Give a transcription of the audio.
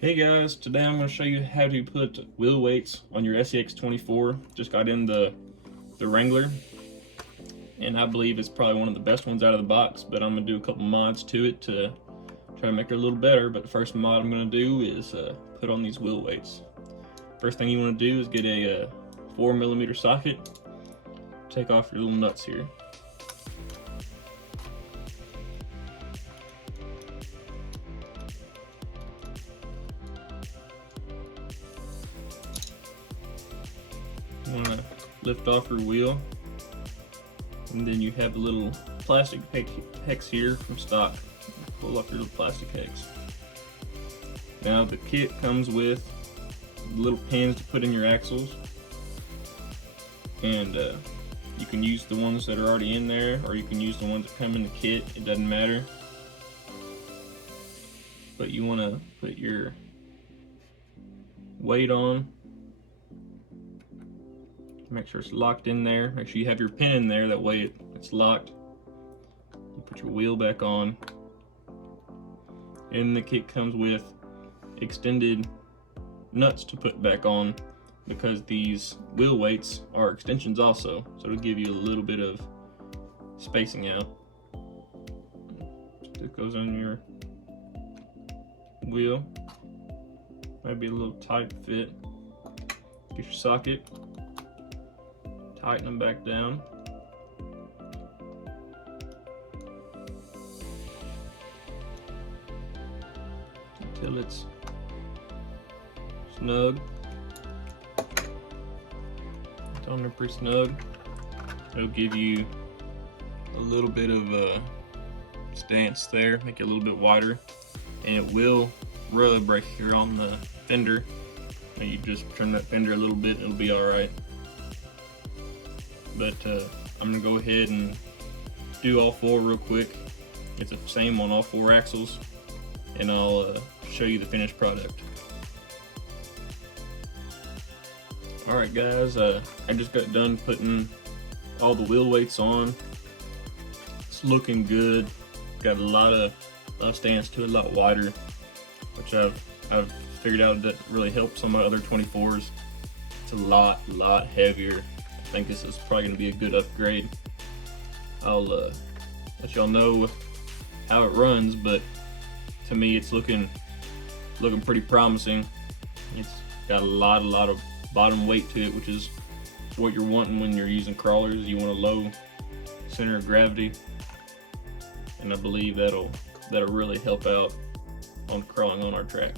Hey guys, today I'm going to show you how to put wheel weights on your SCX24. Just got in the Wrangler, and I believe it's probably one of the best ones out of the box, but I'm going to do a couple mods to it to try to make it a little better. But the first mod I'm going to do is put on these wheel weights. First thing you want to do is get a 4mm socket, take off your little nuts here. You want to lift off your wheel, and then you have a little plastic hex here from stock. Pull off your little plastic hex. Now the kit comes with little pins to put in your axles, and you can use the ones that are already in there, or you can use the ones that come in the kit. It doesn't matter. But you want to put your weight on. Make sure it's locked in there. Make sure you have your pin in there, that way it's locked. You put your wheel back on. And the kit comes with extended nuts to put back on, because these wheel weights are extensions also, so it'll give you a little bit of spacing out. Stick goes on your wheel. Might be a little tight fit. Get your socket. Tighten them back down. Until it's snug. It's on there pretty snug. It'll give you a little bit of a stance there, make it a little bit wider, and it will really break here on the fender. And you just trim that fender a little bit, it'll be alright. But I'm going to go ahead and do all four real quick. It's the same on all four axles, and I'll show you the finished product. Alright guys, I just got done putting all the wheel weights on. It's looking good. Got a lot of stance to it, a lot wider, which I've figured out that really helps on my other 24s. It's a lot heavier. I think this is probably going to be a good upgrade. I'll let y'all know how it runs, but to me it's looking pretty promising. It's got a lot of bottom weight to it, which is what you're wanting when you're using crawlers. You want a low center of gravity, and I believe that'll really help out on crawling on our track.